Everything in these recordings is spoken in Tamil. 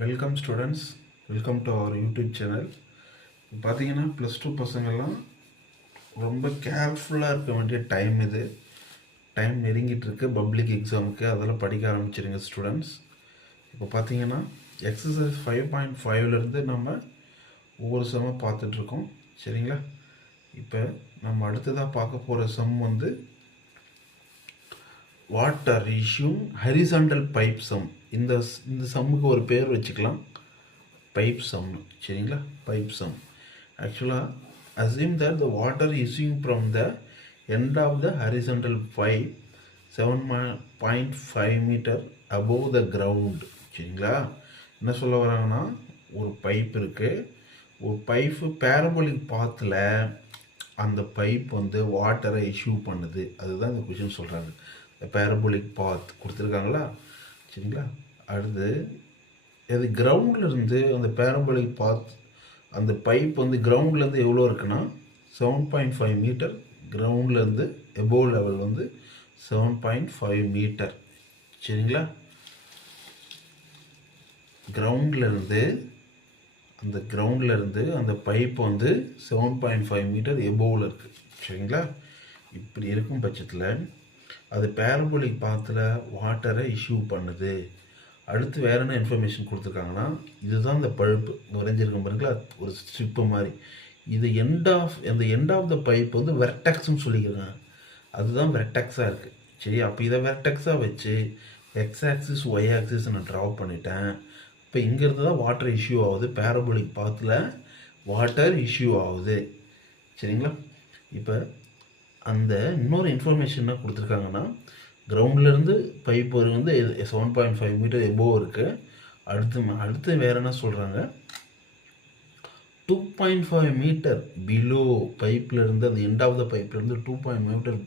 Welcome students, welcome to our YouTube channel. பார்த்தீங்கன்னா +2 பசங்கள்லாம் ரொம்ப கேர்ஃபுல்லாக இருக்க வேண்டிய டைம் நெருங்கிட்டு இருக்கு பப்ளிக் எக்ஸாமுக்கு. அதெல்லாம் படிக்க ஆரம்பிச்சிருங்க ஸ்டூடெண்ட்ஸ். இப்போ பார்த்தீங்கன்னா எக்ஸசைஸ் 5.5லேருந்து நம்ம ஒவ்வொரு சம்மாக பார்த்துட்ருக்கோம், சரிங்களா? இப்போ நம்ம அடுத்ததாக பார்க்க போகிற சம் வந்து water issuing horizontal pipe sum. இந்த சம்முக்கு ஒரு பேர் வச்சுக்கலாம், பைப் சம், சரிங்களா? Pipe sum. ஆக்சுவலாக assume that the water issuing from the end of the horizontal pipe 7.5 meter above the ground. சரிங்களா? என்ன சொல்ல வராங்கன்னா, ஒரு பைப் இருக்குது, ஒரு பைப்பு பேரபோலிக் பாத்தில் அந்த பைப் வந்து வாட்டரை இஷ்யூ பண்ணுது. அதுதான் இந்த கொஷின் சொல்கிறாங்க. பேரபோலிக் பாத் கொடுத்துருக்காங்களா, சரிங்களா? அடுத்து அது கிரவுண்ட்லேருந்து அந்த பேரபோலிக் பாத், அந்த பைப் வந்து கிரவுண்ட்லேருந்து எவ்வளோ இருக்குன்னா 7.5 மீட்டர். கிரவுண்ட்லேருந்து எபோவ் லெவல் வந்து 7.5 மீட்டர், சரிங்களா? கிரவுண்ட்லேருந்து அந்த பைப் வந்து 7.5 மீட்டர் எபோவில் இருக்குது, சரிங்களா? இப்படி இருக்கும் பட்சத்தில் அது பேரபோலிக் பாத்தில் வாட்டரை இஷ்யூ பண்ணுது. அடுத்து வேறு என்ன இன்ஃபர்மேஷன் கொடுத்துருக்காங்கன்னா, இதுதான் இந்த பழுப்பு வரைஞ்சிருக்க பாருங்களா, ஒரு ஸ்ட்ரிப்பு மாதிரி. இது எண்ட் ஆஃப் த பைப் வந்து வெர்டெக்ஸ்ன்னு சொல்லிக்கிறாங்க. அதுதான் வெர்டெக்ஸாக இருக்குது, சரி? அப்போ இதை வெர்டெக்ஸாக வச்சு எக்ஸ் ஆக்சிஸ் ஒய் ஆக்சிஸ் நான் ட்ரா பண்ணிட்டேன். இப்போ இங்கேருந்து தான் வாட்டர் இஷ்யூ ஆகுது, பேரபோலிக் பாத்தில் வாட்டர் இஷ்யூ ஆகுது, சரிங்களா? இப்போ அந்த இன்னொரு இன்ஃபர்மேஷன் என்ன கொடுத்துருக்காங்கன்னா, கிரவுண்ட்லேருந்து பைப் வந்து 7.5 மீட்டர் எபோவ் இருக்குது. அடுத்து வேறு என்ன சொல்கிறாங்க, 2.5 மீட்டர் பிலோ பைப்லேருந்து, அந்த எண்ட் ஆஃப் த பைப்லேருந்து 2.5 மீட்டர்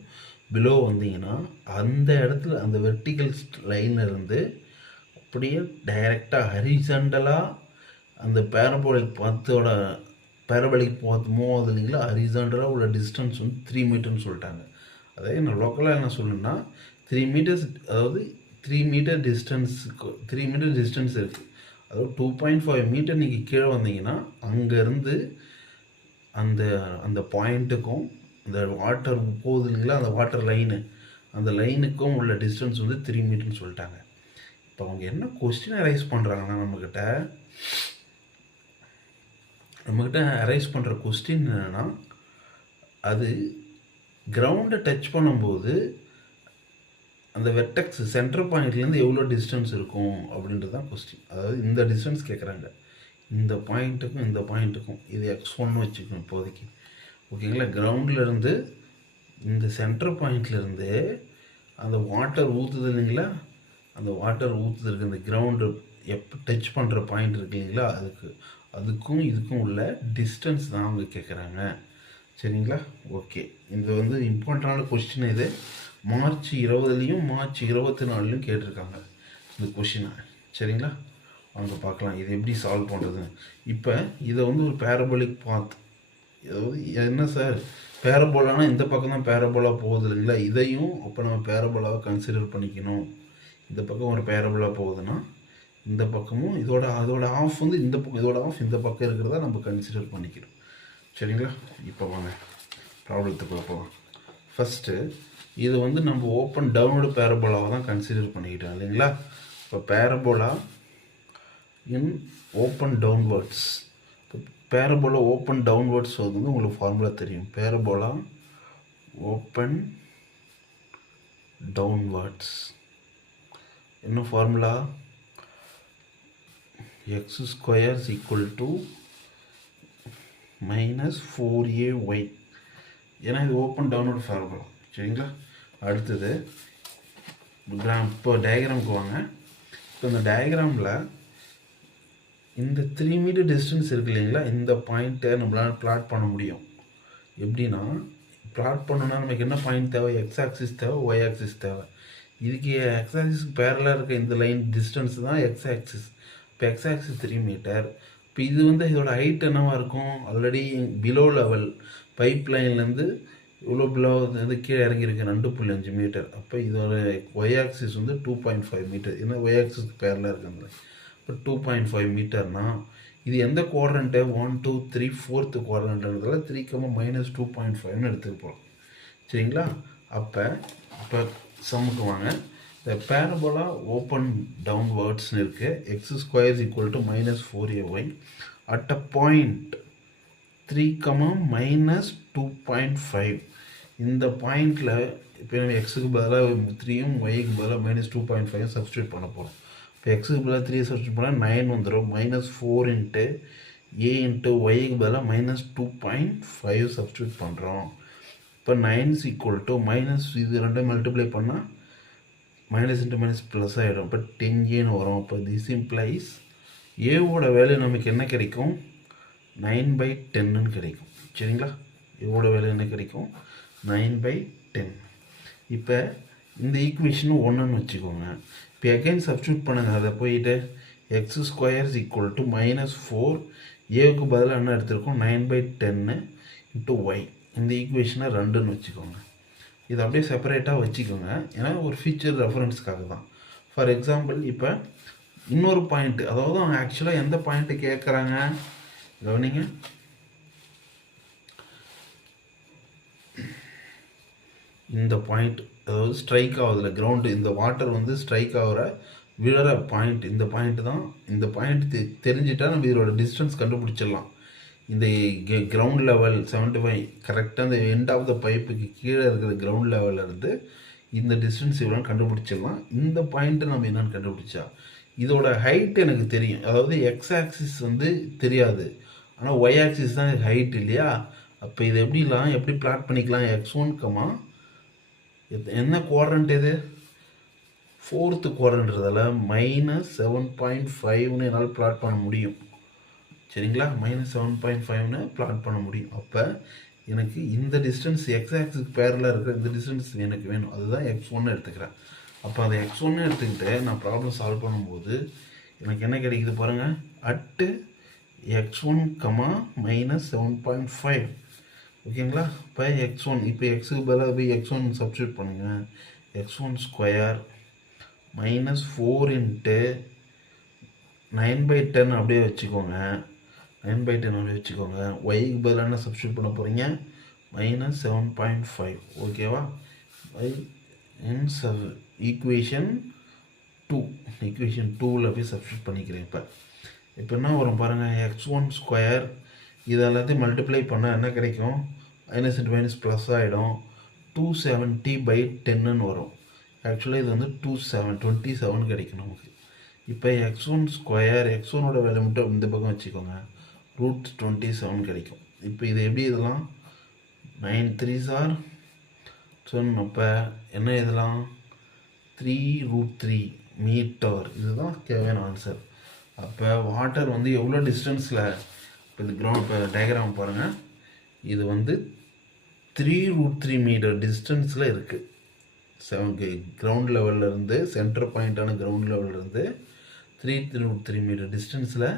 பிலோ வந்தீங்கன்னா அந்த இடத்துல அந்த வெர்டிக்கல் லைன்லேருந்து அப்படியே டைரெக்டாக ஹரிசாண்டலாக அந்த பேரபோலிக் பாத் மூவ் ஆகுது இல்லைங்களா, ஹரிசாண்டலாக உள்ள டிஸ்டன்ஸ் வந்து 3 மீட்டர்னு சொல்லிட்டாங்க. அதாவது நான் லோக்கலாக என்ன சொல்லணுன்னா 3 மீட்டர்ஸ், அதாவது 3 மீட்டர் டிஸ்டன்ஸ் இருக்குது. அதாவது 2.5 மீட்டர் நீங்கள் கீழே வந்தீங்கன்னா அங்கேருந்து அந்த பாயிண்ட்டுக்கும் அந்த வாட்டர் போகுது இல்லைங்களா, அந்த வாட்டர் அந்த லைனுக்கும் உள்ள டிஸ்டன்ஸ் வந்து 3 மீட்டர்னு சொல்லிட்டாங்க. இப்போ அவங்க என்ன கொஸ்டினை ரைஸ் பண்ணுறாங்கன்னா, நம்மக்கிட்ட அரைஸ் பண்ணுற கொஸ்டின் என்னென்னா, அது கிரவுண்டை டச் பண்ணும்போது அந்த வெர்டெக்ஸ் சென்டர் பாயிண்ட்லேருந்து எவ்வளோ டிஸ்டன்ஸ் இருக்கும் அப்படின்றது தான் கொஸ்டின். அதாவது இந்த டிஸ்டன்ஸ் கேட்குறாங்க, இந்த பாயிண்ட்டுக்கும் இது x1 வச்சுக்கணும் இப்போதைக்கு, ஓகேங்களா? கிரவுண்ட்லேருந்து இந்த சென்டர் பாயிண்ட்லேருந்து அந்த வாட்டர் ஊற்றுது இல்லைங்களா, அந்த வாட்டர் ஊற்றுறதுக்கு இந்த கிரவுண்டு எப்போ டச் பண்ணுற பாயிண்ட் இருக்கு இல்லைங்களா, அதுக்கும் இதுக்கும் உள்ள டிஸ்டன்ஸ் தான் அவங்க கேட்குறாங்க, சரிங்களா? ஓகே, இது வந்து இம்பார்ட்டண்டான கொஸ்டின். இது மார்ச் 20லையும் மார்ச் 24லையும் கேட்டிருக்காங்க இந்த கொஷினை, சரிங்களா? அவங்க பார்க்கலாம் இது எப்படி சால்வ் பண்ணுறது. இப்போ இதை வந்து ஒரு பேரபோலிக் பாத், அதாவது என்ன சார் பேரபோலானா இந்த பக்கம் தான் பேரபோலா போகுது இல்லைங்களா, இதையும் அப்போ நம்ம பேரபோலாவை கன்சிடர் பண்ணிக்கணும். இந்த பக்கம் ஒரு பேரபோலா போகுதுன்னா இந்த பக்கமும் அதோட ஆஃப் வந்து இந்த பக்கம், இதோட ஆஃப் இந்த பக்கம் இருக்கிறதா நம்ம கன்சிடர் பண்ணிக்கிறோம், சரிங்களா? இப்போ வாங்க ப்ராப்ளத்துக்குள்ள போகலாம். ஃபஸ்ட்டு இது வந்து நம்ம ஓப்பன் டவுன்வோர்டு பேரபோலாவை தான் கன்சிடர் பண்ணிக்கிட்டோம் இல்லைங்களா. இப்போ பேரபோலா இன் ஓப்பன் டவுன்வேர்ட்ஸ், இப்போ பேரபோலா ஓப்பன் டவுன்வேர்ட்ஸ் வந்து உங்களுக்கு ஃபார்முலா தெரியும். பேரபோலா ஓப்பன் டவுன்வேர்ட்ஸ் என்ன ஃபார்முலா, x² = -4ay. ஏன்னா இது ஓப்பன் டவுன்வோர்ட் ஃபார்முலா, சரிங்களா? அடுத்தது இப்போ டயக்ராமுக்கு வாங்க. இப்போ இந்த டயக்ராமில் இந்த 3 மீட்டர் டிஸ்டன்ஸ் இருக்குது இல்லைங்களா, இந்த பாயிண்ட்டை நம்மளால் பிளாட் பண்ண முடியும். எப்படின்னா, பிளாட் பண்ணணுன்னா நமக்கு என்ன பாயிண்ட் தேவை, எக்ஸ் ஆக்சிஸ் தேவை, ஒய் ஆக்சிஸ் தேவை. இதுக்கு எக்ஸ் ஆக்சிஸ்க்கு பேரலாக இருக்க இந்த லைன் டிஸ்டன்ஸ் தான் எக்ஸ் ஆக்சிஸ். இப்போ எக்ஸ் ஆக்சிஸ் 3 மீட்டர். இப்போ இது வந்து இதோட ஹைட் என்னவாக இருக்கும், ஆல்ரெடி பிலோ லெவல் பைப் லைன்லேருந்து இவ்வளோ பிலோ வந்து கீழே இறங்கியிருக்கு 2.5 மீட்டர். அப்போ இதோட ஒய் ஆக்சிஸ் வந்து 2.5 மீட்டர். ஏன்னா ஒய் ஆக்சிஸ்க்கு பேரலாக இருக்கிறது. இப்போ இப்போ 2.5 மீட்டர்னா இது எந்த குவாட்ரண்ட்டு 1 2 3 4th குவாட்ரண்ட்ன்றதால 3, -2.5ன்னு எடுத்துருப்போம். சரிங்களா? இப்போ சம்முக்கு வாங்க. The parabola open downwardsன்னு இருக்கு. x² = -4ay at a point 3, -2.5. இந்த பாயிண்டில் இப்போ நம்ம எக்ஸுக்கு பதிலாக 3யும் ஒய்க்கு பதிலாக -2.5 சப்ஸ்டியூட் பண்ண போகிறோம். இப்போ எக்ஸுக்கு பதிலாக 3 சப்ஸ்டியூட் பண்ணால் 9 வந்துடும். -4 × a × ஒய்க்கு பதிலாக -2.5 சப்ஸ்டியூட் பண்ணுறோம். இப்போ 9 = இது ரெண்டும் மல்டிப்ளை பண்ணால் மைனஸ் இன்ட்டு மைனஸ் ப்ளஸ் ஆகிடும். இப்போ 10aன்னு வரும். இப்போ திஸ் இம்ப்ளைஸ் ஏவோட வேல்யூ நமக்கு என்ன கிடைக்கும்? 9/10ன்னு கிடைக்கும். சரிங்களா? ஏவோட வேல்யூ என்ன கிடைக்கும்? 9/10. இப்போ இந்த ஈக்குவேஷன் 1ன்னு வச்சுக்கோங்க. இப்போ அகைன் சப்ஸ்டியூட் பண்ணுங்கள். அதை போயிட்டு x² = -4 ஏவுக்கு பதிலாக என்ன எடுத்திருக்கோம்? 9/10 × y. இந்த ஈக்குவேஷனை 2ன்னு வச்சுக்கோங்க. இதை அப்படியே செப்பரேட்டாக வச்சுக்கோங்க. ஏன்னா ஒரு ஃபியூச்சர் ரெஃபரன்ஸ்க்காக தான். ஃபார் எக்ஸாம்பிள் இப்போ இன்னொரு பாயிண்ட்டு, அதாவது அவங்க ஆக்சுவலாக எந்த பாயிண்ட்டு கேட்குறாங்க கவனிங்க. இந்த பாயிண்ட், அதாவது ஸ்ட்ரைக் ஆகுதுல கிரவுண்டு, இந்த வாட்டர் வந்து ஸ்ட்ரைக் ஆகிற விழுற பாயிண்ட், இந்த பாயிண்ட் தான். இந்த பாயிண்ட் தெரிஞ்சிட்டா நம்ம இதோட டிஸ்டன்ஸ் கண்டுபிடிச்சிடலாம். இந்த கிரவுண்ட் லெவல் 75 கரெக்டாக அந்த எண்ட் ஆஃப் த பைப்புக்கு கீழே இருக்கிற கிரவுண்ட் லெவலிருந்து இந்த டிஸ்டன்ஸ் இவ்வளோன்னு கண்டுபிடிச்சிடலாம். இந்த பாயிண்ட்டை நம்ம என்னென்னு கண்டுபிடிச்சா இதோட ஹைட் எனக்கு தெரியும். அதாவது எக்ஸ் ஆக்சிஸ் வந்து தெரியாது, ஆனால் ஒய் ஆக்சிஸ் தான் ஹைட் இல்லையா? அப்போ இது எப்படி பிளாட் பண்ணிக்கலாம்? x1, என்ன குவாட்ரண்ட் இது? 4th குவாட்ரண்ட்றதால -7.5ன்னு என்னால் பிளாட் பண்ண முடியும். சரிங்களா? -7.5ன்னு பிளாட் பண்ண முடியும். அப்போ எனக்கு இந்த டிஸ்டன்ஸ் எக்ஸ் ஆக்சிஸ்க்கு பேரலாக இருக்கிற இந்த டிஸ்டன்ஸ் எனக்கு வேணும். அதுதான் x1ன்னு எடுத்துக்கிறேன். அப்போ அதை x1ன்னு எடுத்துக்கிட்டு நான் ப்ராப்ளம் சால்வ் பண்ணும்போது எனக்கு என்ன கிடைக்குது பாருங்கள். At x1, -7.5. ஓகேங்களா? இப்போ x1, இப்போ எக்ஸுக்கு பதிலாக போய் x1 சப்ஸ்டியூட் பண்ணுங்கள். x1² -4 × 9/10 அப்படியே வச்சுக்கோங்க. 9/10 அப்படியே வச்சுக்கோங்க. ஒய்க்கு பதிலாக என்ன சப்ஸ்டியூட் பண்ண போகிறீங்க? -7.5. ஓகேவா? ஈக்குவேஷன் 2, ஈக்குவேஷன் 2ல் போய் சப்ஸ்டியூட் பண்ணிக்கிறேன். இப்போ என்ன வரும் பாருங்கள். x1² இது எல்லாத்தையும் மல்டிப்ளை பண்ணால் என்ன கிடைக்கும்? மைனஸ் இன்ட்டு மைனஸ் ப்ளஸ் ஆகிடும். 270/10ன்னு வரும். ஆக்சுவலாக இது வந்து 27 கிடைக்கும் நமக்கு. இப்போ x1², x1ஓட வேல்யூ மட்டும் இந்த பக்கம் வச்சுக்கோங்க. √27 கிடைக்கும். இப்போ இது எப்படி இதெல்லாம் 9 3s are அப்போ என்ன இதெல்லாம் 3√3 மீட்டர். இதுதான் தேவையான ஆன்சர். அப்போ வாட்டர் வந்து எவ்வளோ டிஸ்டன்ஸில், இப்போ இந்த கிரவுண்ட், இப்போ டயக்ராம் பாருங்கள். இது வந்து 3√3 மீட்டர் டிஸ்டன்ஸில் இருக்குது. கிரவுண்ட் லெவல்லேருந்து சென்டர் பாயிண்ட்டான கிரவுண்ட் லெவல்லேருந்து 3√3 மீட்டர் டிஸ்டன்ஸில்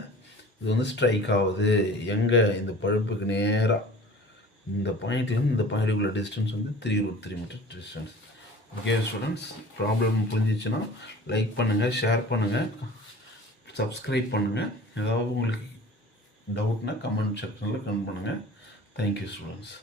இது வந்து ஸ்ட்ரைக் ஆகுது. எங்கே? இந்த பழுப்புக்கு நேராக இந்த பாயிண்ட்லேருந்து இந்த பாயிண்ட்டுக்குள்ள டிஸ்டன்ஸ் வந்து 3√3 meter distance. Okay students, problem புரிஞ்சிச்சுன்னா லைக் பண்ணுங்கள், ஷேர் பண்ணுங்கள், சப்ஸ்கிரைப் பண்ணுங்கள். ஏதாவது உங்களுக்கு டவுட்னா கமெண்ட் செக்ஷனில் கமெண்ட் பண்ணுங்கள். Thank you students.